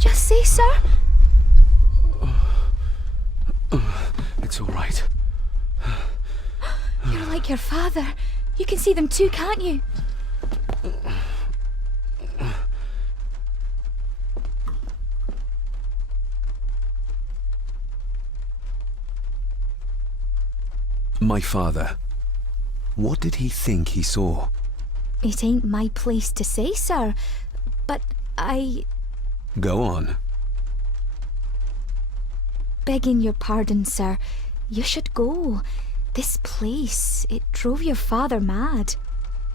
just say, sir? It's all right. You're like your father. You can see them too, can't you? My father. What did he think he saw? It ain't my place to say, sir. But Go on. Begging your pardon, sir. You should go. This place, it drove your father mad.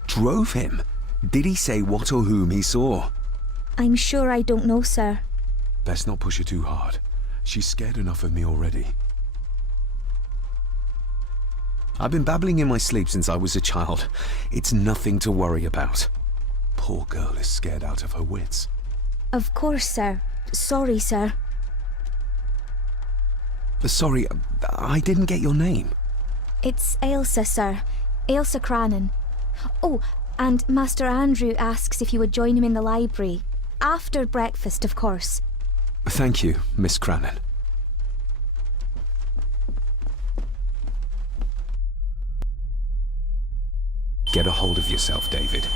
Drove him? Did he say what or whom he saw? I'm sure I don't know, sir. Best not push her too hard. She's scared enough of me already. I've been babbling in my sleep since I was a child. It's nothing to worry about. Poor girl is scared out of her wits. Of course, sir. Sorry, sir. Sorry, I didn't get your name. It's Ailsa, sir. Ailsa Crannan. Oh, and Master Andrew asks if you would join him in the library. After breakfast, of course. Thank you, Miss Crannan. Get a hold of yourself, David.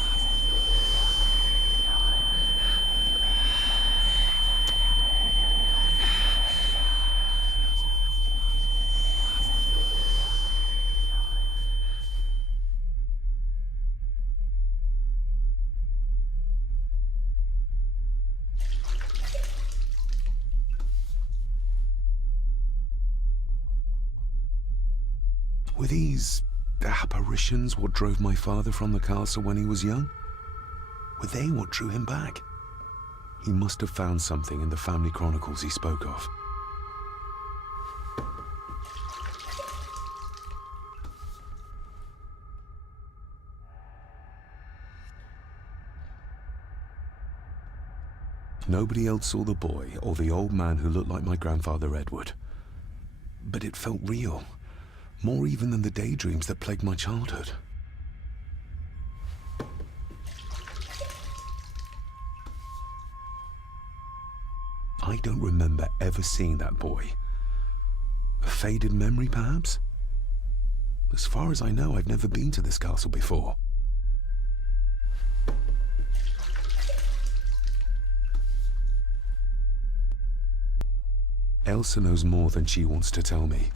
Were these apparitions what drove my father from the castle when he was young? Were they what drew him back? He must have found something in the family chronicles he spoke of. Nobody else saw the boy or the old man who looked like my grandfather Edward. But it felt real. More even than the daydreams that plagued my childhood. I don't remember ever seeing that boy. A faded memory, perhaps? As far as I know, I've never been to this castle before. Elsa knows more than she wants to tell me.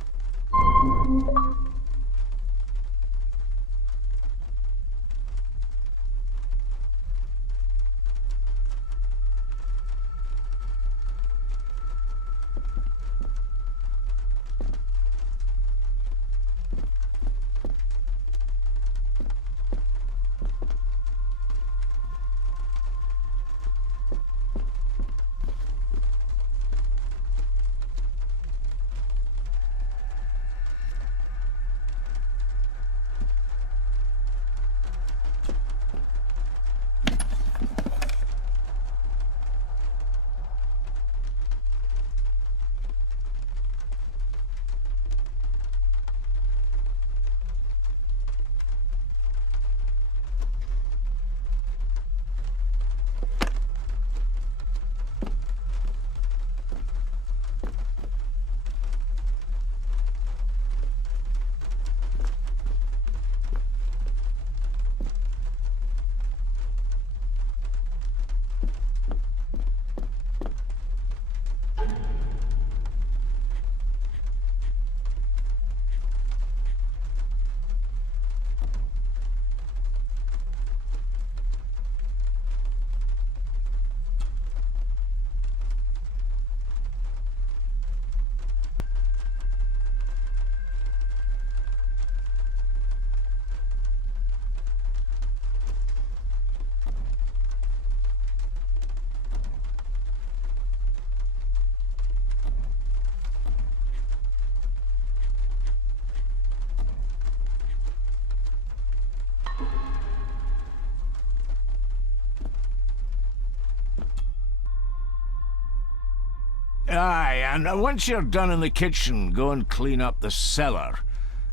Aye, and once you're done in the kitchen, go and clean up the cellar.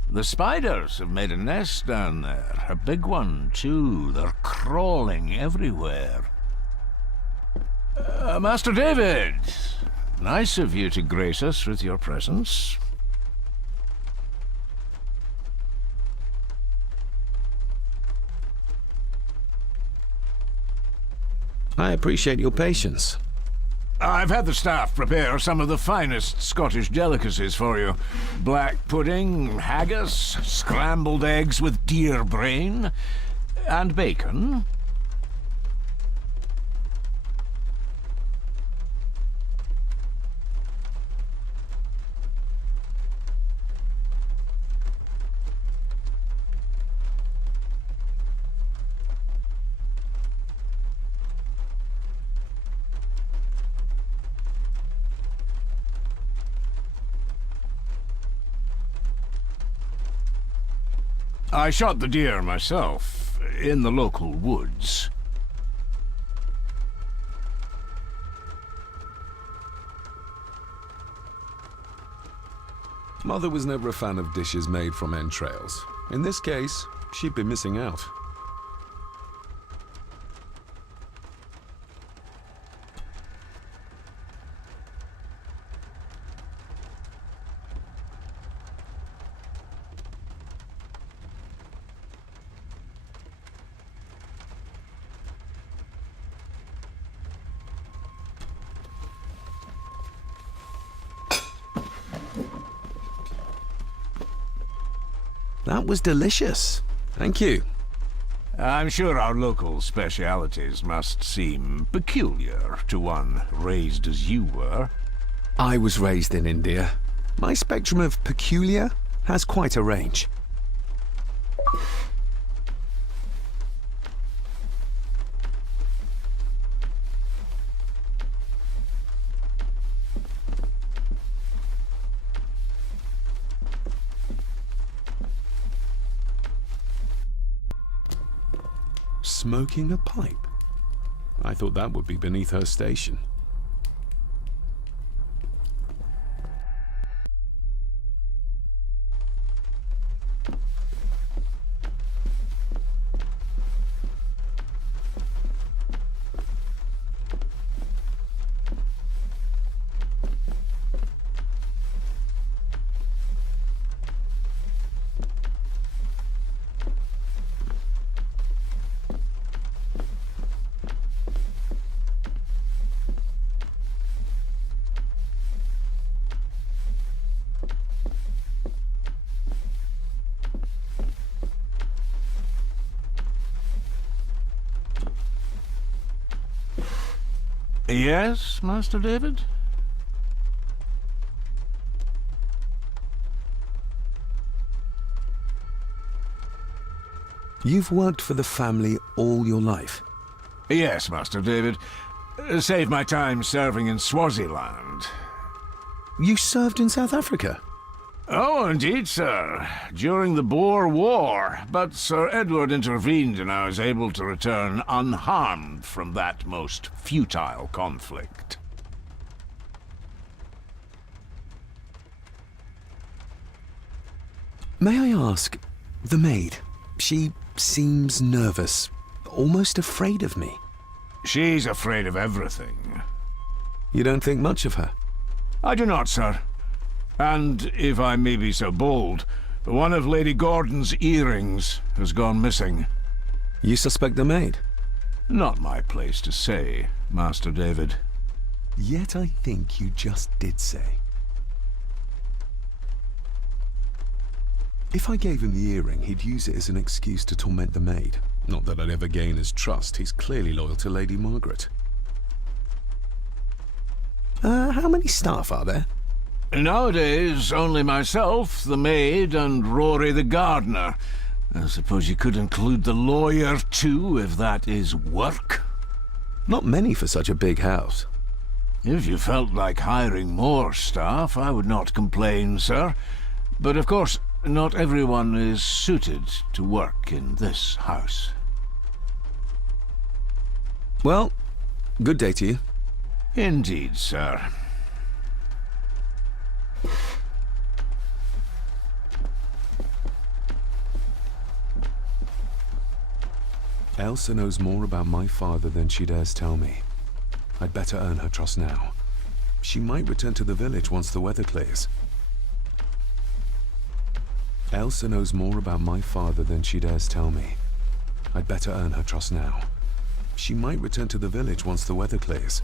The spiders have made a nest down there. A big one, too. They're crawling everywhere. Master David, nice of you to grace us with your presence. I appreciate your patience. I've had the staff prepare some of the finest Scottish delicacies for you. Black pudding, haggis, scrambled eggs with deer brain, and bacon. I shot the deer myself, in the local woods. Mother was never a fan of dishes made from entrails. In this case, she'd be missing out. That was delicious. Thank you. I'm sure our local specialities must seem peculiar to one raised as you were. I was raised in India. My spectrum of peculiar has quite a range. Smoking a pipe? I thought that would be beneath her station. Yes, Master David? You've worked for the family all your life? Yes, Master David. Saved my time serving in Swaziland. You served in South Africa? Oh, indeed, sir. During the Boer War. But Sir Edward intervened and I was able to return unharmed from that most futile conflict. May I ask, the maid, she seems nervous, almost afraid of me. She's afraid of everything. You don't think much of her? I do not, sir. And, if I may be so bold, one of Lady Gordon's earrings has gone missing. You suspect the maid? Not my place to say, Master David. Yet I think you just did say. If I gave him the earring, he'd use it as an excuse to torment the maid. Not that I'd ever gain his trust. He's clearly loyal to Lady Margaret. How many staff are there? Nowadays, only myself, the maid, and Rory the gardener. I suppose you could include the lawyer, too, if that is work? Not many for such a big house. If you felt like hiring more staff, I would not complain, sir. But of course, not everyone is suited to work in this house. Well, good day to you. Indeed, sir. Elsa knows more about my father than she dares tell me. I'd better earn her trust now. She might return to the village once the weather clears. Elsa knows more about my father than she dares tell me. I'd better earn her trust now. She might return to the village once the weather clears.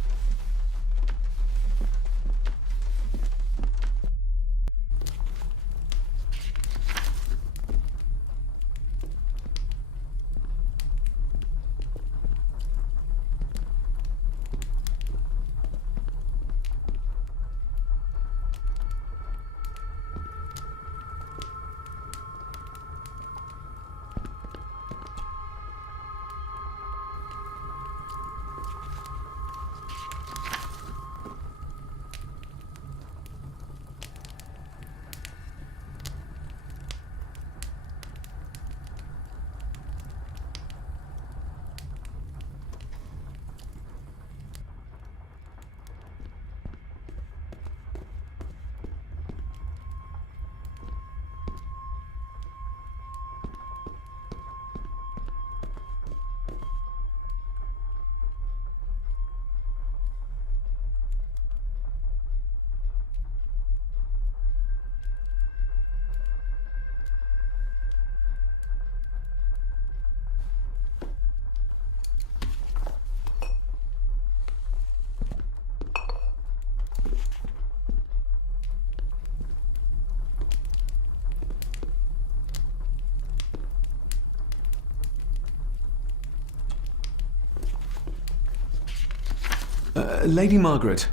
Lady Margaret.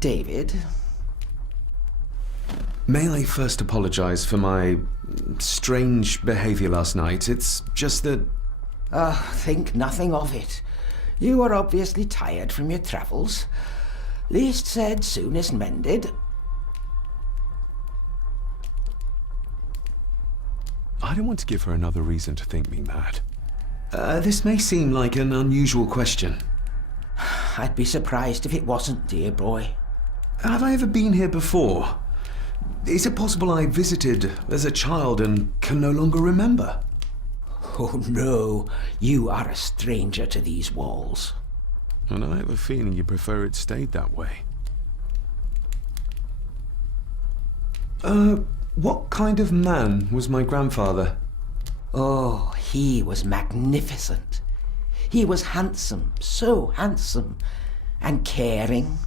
David? May I first apologize for my strange behavior last night? It's just that... Think nothing of it. You were obviously tired from your travels. Least said, soonest mended. I don't want to give her another reason to think me mad. This may seem like an unusual question. I'd be surprised if it wasn't, dear boy. Have I ever been here before? Is it possible I visited as a child and can no longer remember? Oh no, you are a stranger to these walls. And I have a feeling you prefer it stayed that way. What kind of man was my grandfather? Oh, he was magnificent. He was handsome, so handsome, and caring.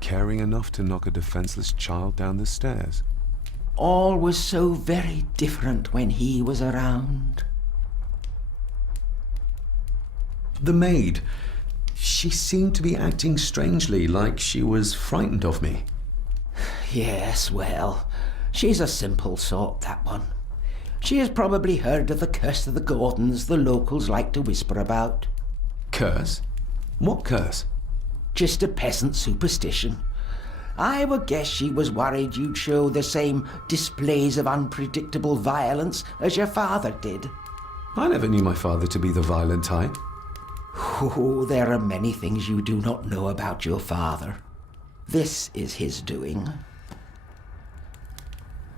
Caring enough to knock a defenseless child down the stairs. All was so very different when he was around. The maid. She seemed to be acting strangely, like she was frightened of me. Yes, well, she's a simple sort, that one. She has probably heard of the curse of the Gordons the locals like to whisper about. Curse? What curse? Just a peasant superstition. I would guess she was worried you'd show the same displays of unpredictable violence as your father did. I never knew my father to be the violent type. Oh, there are many things you do not know about your father. This is his doing.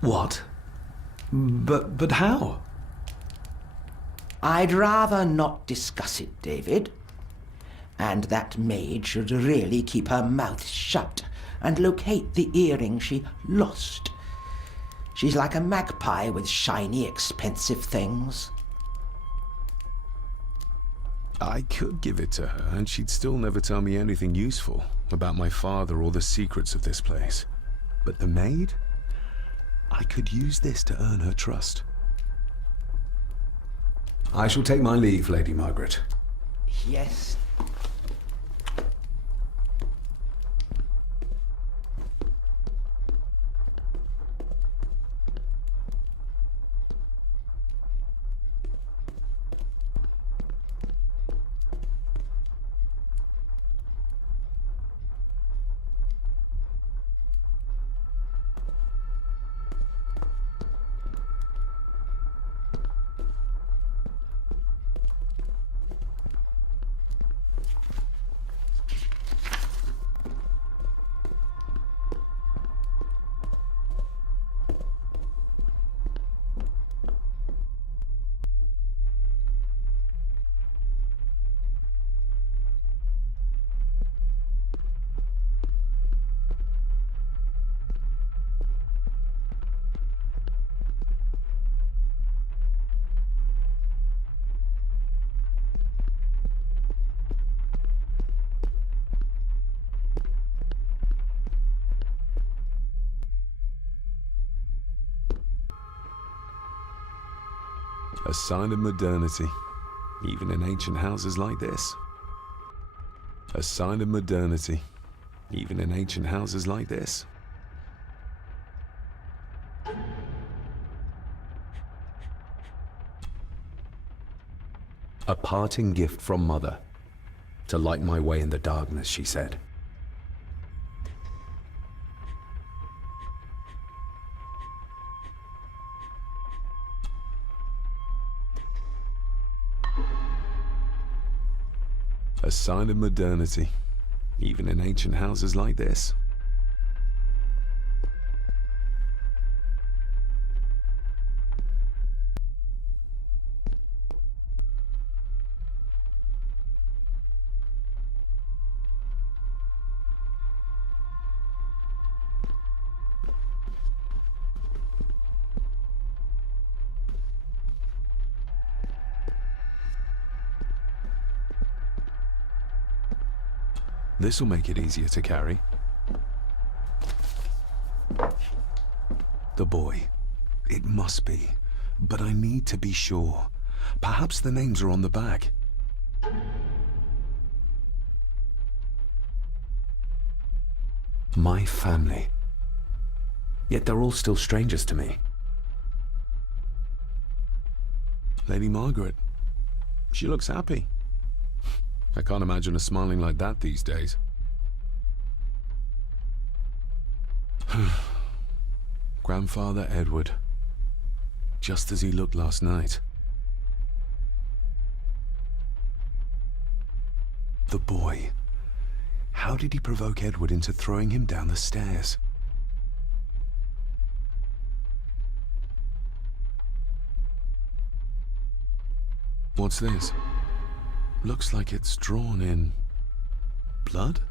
What? But how? I'd rather not discuss it, David. And that maid should really keep her mouth shut and locate the earring she lost. She's like a magpie with shiny, expensive things. I could give it to her, and she'd still never tell me anything useful about my father or the secrets of this place. But the maid? I could use this to earn her trust. I shall take my leave, Lady Margaret. Yes. A sign of modernity, even in ancient houses like this. A sign of modernity, even in ancient houses like this. A parting gift from Mother, to light my way in the darkness, she said. A sign of modernity, even in ancient houses like this. This'll make it easier to carry. The boy. It must be. But I need to be sure. Perhaps the names are on the back. My family. Yet they're all still strangers to me. Lady Margaret. She looks happy. I can't imagine her smiling like that these days. Grandfather Edward. Just as he looked last night. The boy. How did he provoke Edward into throwing him down the stairs? What's this? Looks like it's drawn in blood?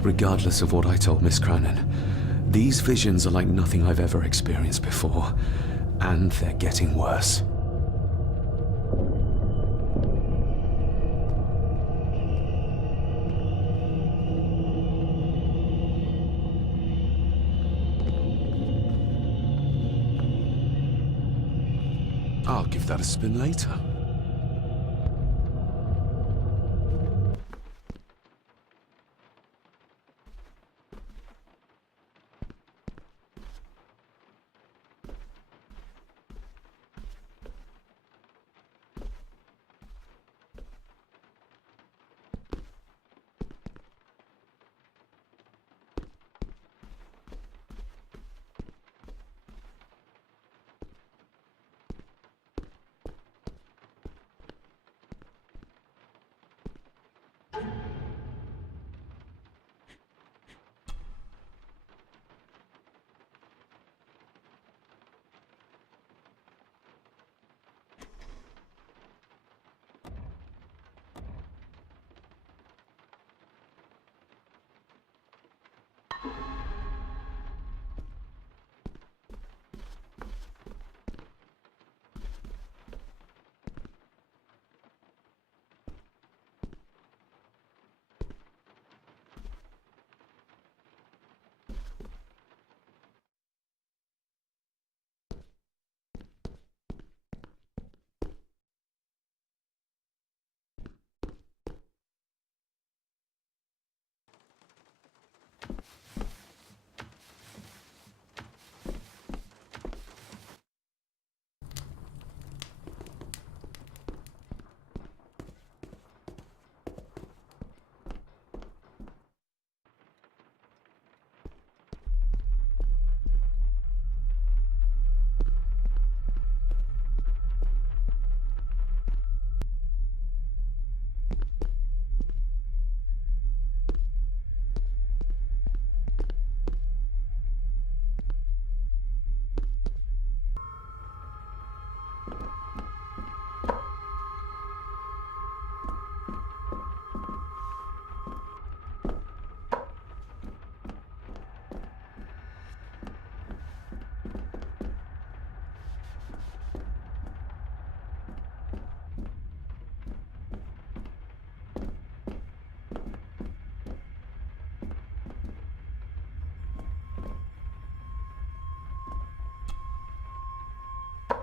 Regardless of what I told Miss Cranon, these visions are like nothing I've ever experienced before, and they're getting worse. I'll give that a spin later.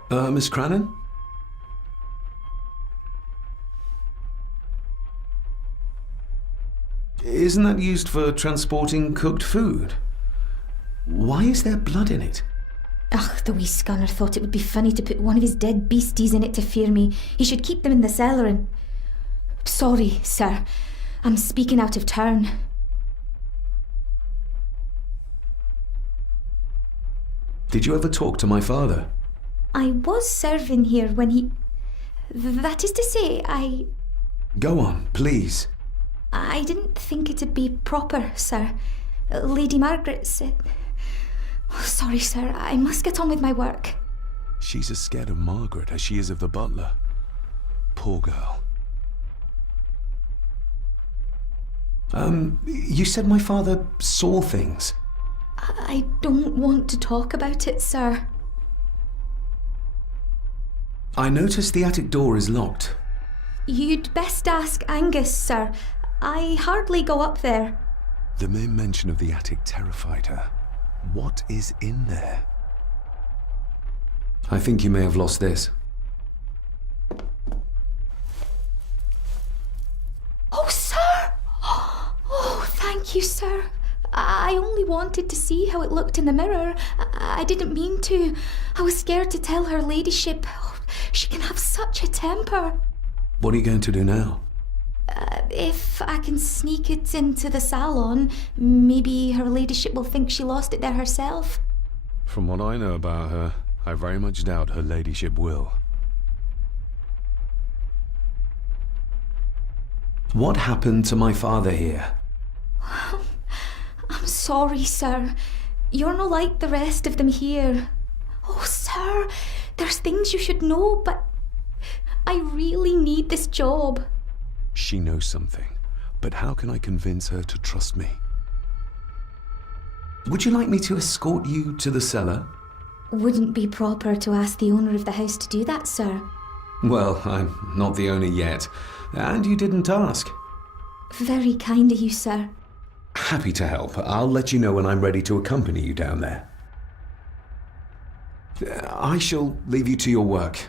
Miss Crannan? Isn't that used for transporting cooked food? Why is there blood in it? Ugh, the wee scunner thought it would be funny to put one of his dead beasties in it to fear me. He should keep them in the cellar and... Sorry, sir. I'm speaking out of turn. Did you ever talk to my father? I was serving here when he... That is to say, Go on, please. I didn't think it'd be proper, sir. Lady Margaret said... Oh, sorry, sir. I must get on with my work. She's as scared of Margaret as she is of the butler. Poor girl. You said my father saw things. I don't want to talk about it, sir. I noticed the attic door is locked. You'd best ask Angus, sir. I hardly go up there. The mere mention of the attic terrified her. What is in there? I think you may have lost this. Oh, sir! Oh, thank you, sir. I only wanted to see how it looked in the mirror. I didn't mean to. I was scared to tell her ladyship. Oh, she can have such a temper. What are you going to do now? If I can sneak it into the salon, maybe her ladyship will think she lost it there herself. From what I know about her, I very much doubt her ladyship will. What happened to my father here? I'm sorry, sir. You're no like the rest of them here. Oh, sir, there's things you should know, but I really need this job. She knows something, but how can I convince her to trust me? Would you like me to escort you to the cellar? Wouldn't be proper to ask the owner of the house to do that, sir. Well, I'm not the owner yet, and you didn't ask. Very kind of you, sir. Happy to help. I'll let you know when I'm ready to accompany you down there. I shall leave you to your work.